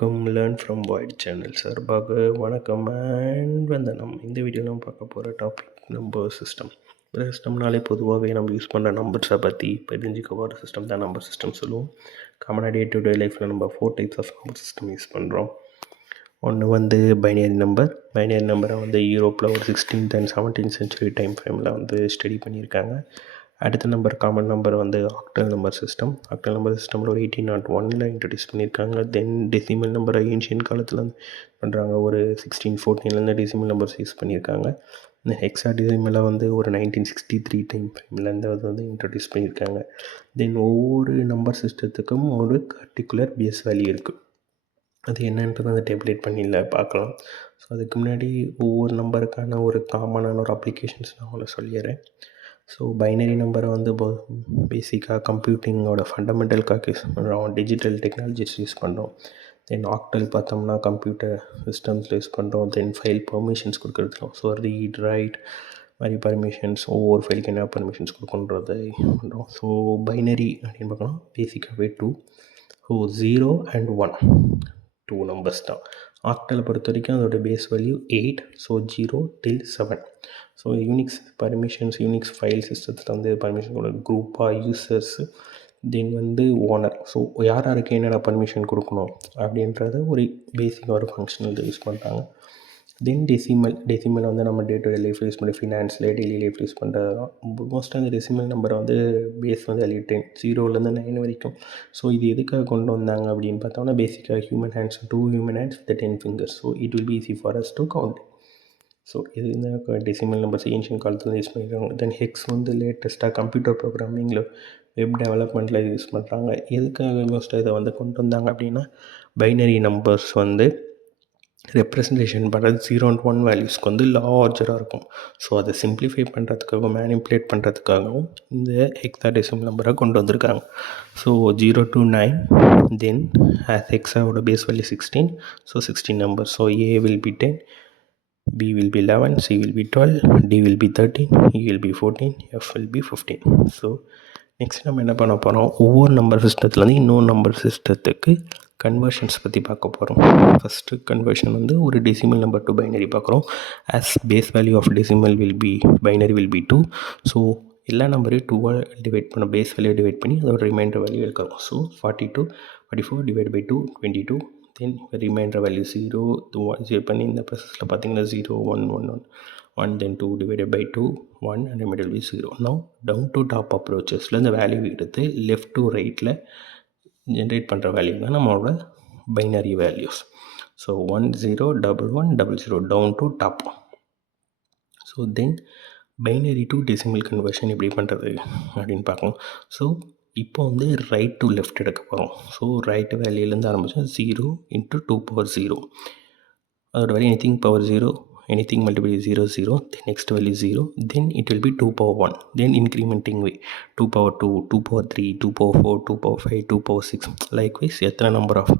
அனைவருக்கும் learn from void channel சார்பாக வணக்கம் அண்ட் வந்தனம். இந்த வீடியோவில் நம்ம பார்க்க போகிற டாபிக் நம்பர் சிஸ்டம். சிஸ்டம்னாலே பொதுவாகவே நம்ம யூஸ் பண்ணுற நம்பர்ஸை பற்றி தெரிஞ்சுக்க போகிற சிஸ்டம் தான் நம்பர் சிஸ்டம் சொல்லுவோம். காமனாக டே டு டே லைஃப்பில் நம்ம 4 types of number system use பண்ணுறோம். ஒன்று பைனரி நம்பரை யூரோப்பில் ஒரு 16th and 17th century time ஃப்ரேமில் ஸ்டடி பண்ணியிருக்காங்க. அடுத்த number common number octal number சிஸ்டமில் ஒரு 1801 இன்ட்ரடியூஸ் பண்ணியிருக்காங்க. தென் டெசிமல் நம்பரை ஏன்ஷியன் காலத்தில் பண்ணுறாங்க. ஒரு 1614 டெசிமல் நம்பர்ஸ் யூஸ் பண்ணியிருக்காங்க. இந்த ஹெக்ஸா டெசிமலை ஒரு 1963 டைம் ஃப்ரேம்லேருந்து இன்ட்ரடியூஸ் பண்ணியிருக்காங்க. தென் ஒவ்வொரு நம்பர் சிஸ்டத்துக்கும் ஒரு பர்டிகுலர் பேஸ் வேல்யூ இருக்குது. அது என்னன்றது டேப்லேட் பண்ணியில் பார்க்கலாம். ஸோ அதுக்கு முன்னாடி ஒவ்வொரு நம்பருக்கான ஒரு காமனான ஒரு அப்ளிகேஷன்ஸ் நான் உங்களை சொல்லிடுறேன். ஸோ பைனரி நம்பரை பேசிக்காக கம்ப்யூட்டிங்கோட ஃபண்டமெண்டலுக்காக யூஸ் பண்ணுறோம். டிஜிட்டல் டெக்னாலஜிஸ் யூஸ் பண்ணுறோம். தென் ஆக்டல் பார்த்தோம்னா கம்ப்யூட்டர் சிஸ்டம்ஸில் யூஸ் பண்ணுறோம். தென் ஃபைல் பர்மிஷன்ஸ் கொடுக்குறதுலாம். ஸோ ரீட் ரைட் மாதிரி பர்மிஷன்ஸ், ஒவ்வொரு ஃபைலுக்கு என்ன பர்மிஷன்ஸ் கொடுக்குன்றதை பண்ணுறோம். ஸோ பைனரி அப்படின்னு பார்க்கலாம் பேசிக்காகவே 2. ஸோ 0 and 1 2 நம்பர்ஸ் தான். ஆக்டலை பொறுத்த வரைக்கும் அதோடய base value 8. So 0 till 7. So Unix permissions, Unix file சிஸ்டத்தில் பர்மிஷன் குரூப்பாக யூசர்ஸு, தென் ஓனர். ஸோ யாருக்கு என்னென்ன பர்மிஷன் கொடுக்கணும் அப்படின்றத ஒரு பேசிக்காக ஒரு ஃபங்க்ஷனல் யூஸ் பண்ணுறாங்க. தென் டெசிமல் நம்ம day to day life use பண்ணுற ஃபினான்ஸில் டெய்லி லைஃப் யூஸ் பண்ணுற மோஸ்ட்டாக அந்த டெசிமல் நம்பரை பேஸ் 10 0லேருந்து 9 வரைக்கும். ஸோ இது எதுக்காக கொண்டு வந்தாங்க அப்படின்னு பார்த்தோம்னா பேசிக்காக human hands, 2 human hands with 10 fingers. So it will be easy for us to count. So இது இந்த டெசிமல் நம்பர்ஸ் ஏன்ஷியன் காலத்தில் யூஸ் பண்ணியிருக்காங்க. தென் ஹெக்ஸ் லேட்டஸ்ட்டாக கம்ப்யூட்டர் ப்ரோக்ராமிங்கில் வெப் டெவலப்மெண்ட்டில் யூஸ் பண்ணுறாங்க. எதுக்காக மோஸ்ட்டாக இதை கொண்டு வந்தாங்க அப்படின்னா பைனரி நம்பர்ஸ் ரெப்ரசன்டேஷன் பண்ணுறது 0 and 1 வேல்யூஸ்க்கு லார்ஜராக இருக்கும். ஸோ அதை சிம்பிளிஃபை பண்ணுறதுக்காகவும் மேனிப்புலேட் பண்ணுறதுக்காகவும் இந்த ஹெக்ஸாடெசிமல் நம்பரை கொண்டு வந்திருக்காங்க. ஸோ 0 to 9, தென் ஹெக்ஸாவோட base value 16. So 16 number. So A will be 10, B will be 11, C will be 12, D will be 13, E will be 14, F will be 15. So next நம்ம என்ன பண்ண போகிறோம், ஒவ்வொரு நம்பர் சிஸ்டத்துலேருந்து இன்னொரு நம்பர் சிஸ்டத்துக்கு கன்வர்ஷன்ஸ் பற்றி பார்க்க போகிறோம். ஃபஸ்ட்டு கன்வர்ஷன் ஒரு டெசிமல் நம்பர் டு பைனரி பார்க்குறோம். As base value of decimal binary will be 2. So எல்லா நம்பரையும் 2 டிவைட் பண்ண, பேஸ் வேல்யூ டிவைட் பண்ணி அதோட ரிமைண்டர் வேல்யூ எடுக்கிறோம். So 44 divide by 2 22. Then remainder value 0 0 பண்ணி இந்த ப்ராசஸில் பார்த்தீங்கன்னா 0 1 1 1 1, then 2 divided by 2 1 and the middle is 0. Now down to top approachesல இந்த வேல்யூ எடுத்து லெஃப்ட் டு ரைட்டில் ஜென்ரேட் பண்ணுற வேல்யூ தான் நம்மளோட binary values. So 1 0 1 1 0 0 down to top. So then binary to decimal conversion எப்படி பண்ணுறது அப்படின்னு பார்க்கணும். ஸோ இப்போ ரைட் டு லெஃப்ட் எடுக்க போகிறோம். ஸோ ரைட் வேல்யூலேருந்து ஆரம்பித்தா 0 into 2 power 0. அதோட value anything power 0, anything multiple is 0 0, then next value is 0, then it will be 2 power 1, then incrementing way 2 power 2, 2 power 3, 2 power 4, 2 power 5, 2 power 6. Likewise எத்தனை number of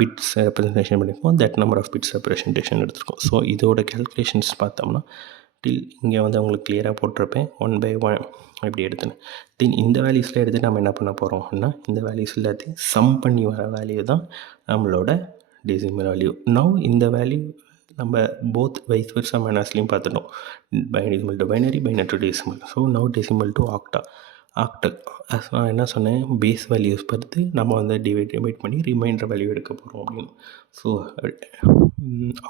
bits representation பண்ணியிருக்கோம், that number of bits representation எடுத்துருக்கோம். So இதோட calculations பார்த்தோம்னா till இங்கே உங்களுக்கு கிளியராக போட்டிருப்பேன் 1 by 1 எப்படி எடுத்துன்னு. தென் இந்த வேல்யூஸில் எடுத்து நம்ம என்ன பண்ண போகிறோம் அப்படின்னா இந்த வேல்யூஸ் எல்லாத்தையும் சம் பண்ணி வர வேல்யூ தான் நம்மளோட டெசிமல் வேல்யூ. நவ் இந்த வேல்யூ நம்ம போத் வைஸ் வெர்சா மேனர்ஸ்லையும் பார்த்துட்டோம். Decimal to binary, binary to decimal. So now decimal to octal. நான் என்ன சொன்னேன், பேஸ் வேல்யூஸ் பார்த்து நம்ம டிவைட் பண்ணி ரிமைண்டர் வேல்யூ எடுக்க போகிறோம் அப்படின்னு. ஸோ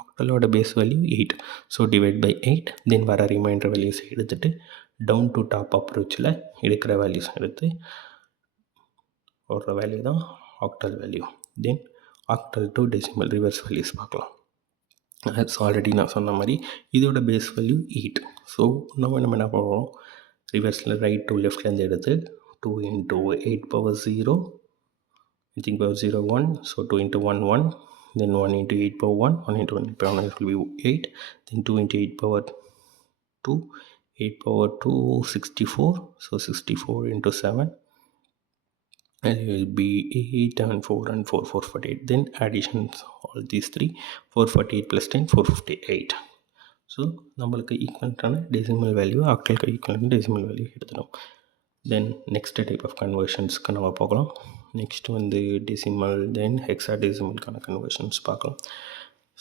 ஆக்டலோட base value 8. So divide by 8, then வர ரிமைண்டர் வேல்யூஸ் எடுத்துகிட்டு டவுன் டு டாப் அப்ரோச்சில் எடுக்கிற வேல்யூஸ் எடுத்து ஒரு வேல்யூ தான் octal value. Then octal to decimal reverse values பார்க்கலாம். ஸோ ஆல்ரெடி நான் சொன்ன மாதிரி இதோட பேஸ் வேல்யூ 8. ஸோ நம்ம என்ன பண்ணுறோம், ரிவர்ஸில் ரைட் டு லெஃப்ட்லேருந்து எடுத்து 2 into 8 power 0, anything power 0 1, so 2 into 1 1, then 1 into 8 power 1, 1 into 1 power 1 will be 8, then 2 into 8 power 2, 8 power 2 64, so 64 into 7, and it will be 8 and 4 and 4 448. Then additions all these three, 448 plus 10 458. So நம்மளுக்கு ஈக்குவலண்ட்டான decimal value ஆக்டலுக்கு equivalent decimal value எடுத்துடும். Then next type of கன்வர்ஷன்ஸ்க்கு நம்ம பார்க்கலாம். Next வந்து decimal, then ஹெக்ஸா டெசிமலுக்கான கன்வர்ஷன்ஸ் பார்க்கலாம்.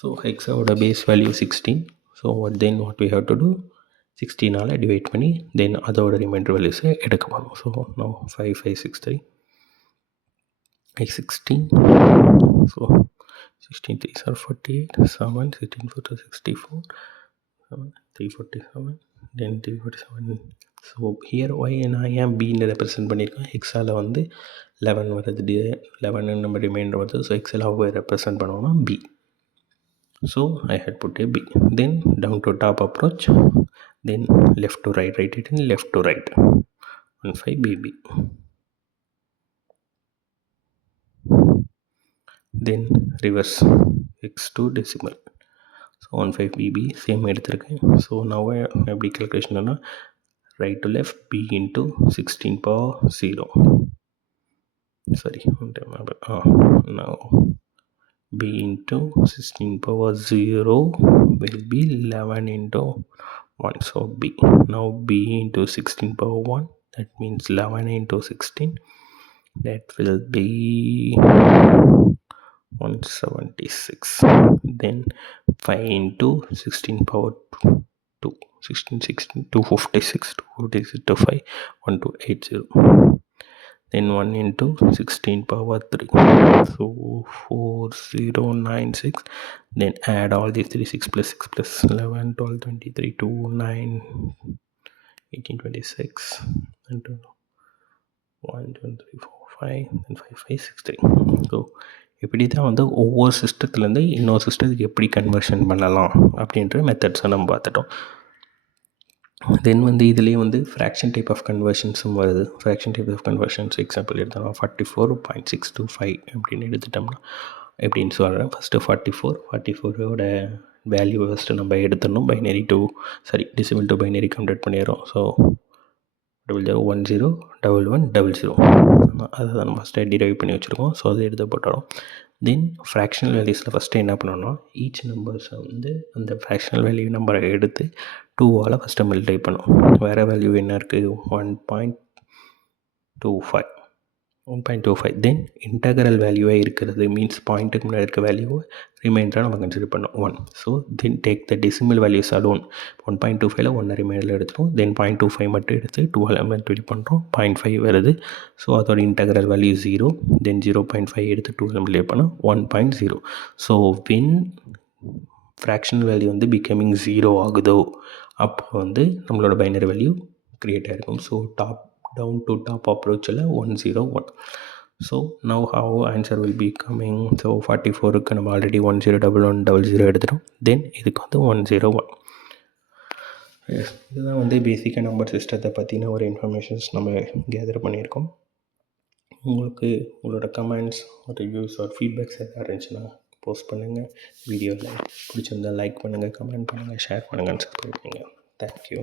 ஸோ ஹெக்ஸாவோட base value 16. So then what we have to do, 16ஆல் டிவைட் பண்ணி தென் அதோட ரிமைண்டர் வேல்யூஸை எடுக்க போகணும். So no 5563 16. So 16 3s are 48, 7 16 4 are 64, 7 347, then 347. So here Y நான் ஏன் பின்னு ரெப்ரசென்ட் பண்ணியிருக்கேன், ஹெக்ஸாவில் வந்து 11 வருது, 11 நம்ம ரிமைண்டர் வருது. ஸோ ஹெக்ஸால் how ரெப்ரசென்ட் பண்ணுவோம்னா B. So I had put a B. Then down to top approach, then left to right, write it in left to right, 15BB. Then reverse x to decimal. So 15BB same எடுத்திருக்கேன். So now எப்படி calculation பண்ணா right to left B into 16 power 0. Sorry, now B into 16 power 0 will be 11 into 1. So B, now B into 16 power 1, that means 11 into 16, that will be 176. Then 5 into 16 power 2, 16 16 256, 256 to 5 1280. Then 1 into 16 power 3, so 4096. Then add all these 3, 6 plus 6 plus 11 12 23 2 9 18 26 and 1 2 3 4 5 and 5 5 6 3. So இப்படி தான் வந்து ஒவ்வொரு சிஸ்டத்துலேருந்து இன்னொரு சிஸ்டத்துக்கு எப்படி conversion பண்ணலாம் அப்படின்ற மெத்தட்ஸை நம்ம பார்த்துட்டோம். தென் வந்து இதுலேயே வந்து ஃப்ராக்ஷன் டைப் ஆஃப் கன்வர்ஷன்ஸும் வருது. Fraction type of conversions example எடுத்தோம்னா 44.625 அப்படின்னு எடுத்துட்டோம்னா எப்படின்னு சொல்கிறேன். ஃபஸ்ட்டு 44ஓட வேல்யூ ஃபஸ்ட்டு நம்ம எடுத்துடணும். Binary to decimal to binary convert பண்ணிடுறோம். ஸோ 00101100 அதை தான் நம்ம ஃபஸ்ட்டு டிரைவ் பண்ணி வச்சுருக்கோம். ஸோ அதை எடுத்து போட்டுறோம். தென் ஃப்ராக்ஷனல் வேல்யூஸில் ஃபஸ்ட்டு என்ன பண்ணணும்னா ஈச் நம்பர்ஸை வந்து அந்த ஃப்ராக்ஷனல் வேல்யூ நம்பரை எடுத்து 2ஆல் ஃபஸ்ட்டு மல்டிப்ளை பண்ணும். வேறு வேல்யூ என்ன இருக்குது, 1.25. தென் இன்டகரல் வேல்யூவாக இருக்கிறது மீன்ஸ் பாயிண்ட்டுக்கு முன்னாடி இருக்க வேல்யூவை ரிமைண்டராக நம்ம கன்சிடர் பண்ணோம் 1. So then take the decimal values alone. 1.25ல் 1 ரிமைண்டரில் எடுத்துரும். தென் 0.25 மட்டும் எடுத்து 2ஆல் மல்டிப்ளை பண்ணுறோம், 0.5 வருது. ஸோ அதோட இன்டகரல் வேல்யூ 0. தென் 0.5 எடுத்து 2ஆல் மல்டிப்ளை பண்ணோம் 1.0. ஸோ வென் ஃப்ராக்ஷனல் வேல்யூ வந்து பிகமிங் 0 ஆகுதோ அப்போ வந்து நம்மளோட பைனரி வேல்யூ க்ரியேட் ஆகிருக்கும். So down to top approachல 101. So now how answer will be coming. So 44க்கு நம்ம ஆல்ரெடி 101100 எடுத்துட்டோம். தென் இதுக்கு வந்து 101. இதுதான் வந்து பேசிக்காக நம்பர் சிஸ்டத்தை பற்றின ஒரு இன்ஃபர்மேஷன்ஸ் நம்ம கேதர் பண்ணியிருக்கோம். உங்களுக்கு உங்களோட கமெண்ட்ஸ், ரிவ்யூஸ் ஒரு ஃபீட்பேக்ஸ் எதாவது இருந்துச்சுன்னா போஸ்ட் பண்ணுங்கள். வீடியோவில் பிடிச்சிருந்தால் லைக் பண்ணுங்கள், கமெண்ட் பண்ணுங்கள், ஷேர் பண்ணுங்கள், சப்ஸ்கிரைப் பண்ணுங்கள். தேங்க்யூ.